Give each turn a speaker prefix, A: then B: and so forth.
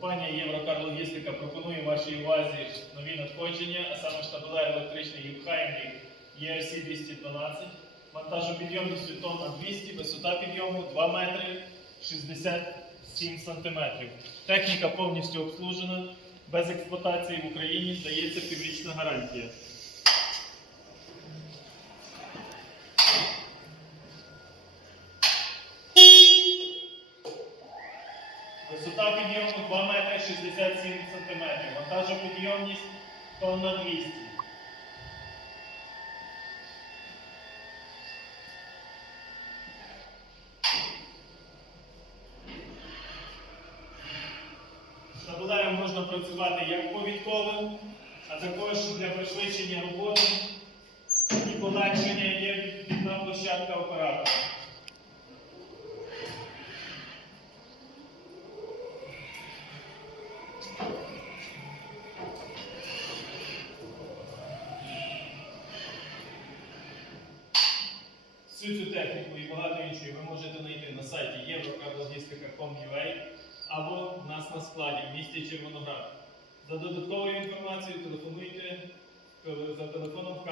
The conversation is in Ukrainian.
A: Компанія Єврокар Логістика пропонує вашій увазі нові надходження, а саме штабелер електричний Юбхаймлі ERC 212, монтажопідйомністю тонна 200, висота підйому 2 метри 67 сантиметрів. Техніка повністю обслужена, без експлуатації в Україні дається піврічна гарантія. Висота підйому 2 метри 67 сантиметрів. Вантажопідйомність тонна 200. З можна працювати як повідковим, а також для пришвидшення роботи і полегшення є відбірна площадка оператора. Всю цю техніку і багато іншої ви можете знайти на сайті eurocardlogistica.com.ua або в нас на складі в місті Червоноград. За додатковою інформацією телефонуйте е, за телефоном.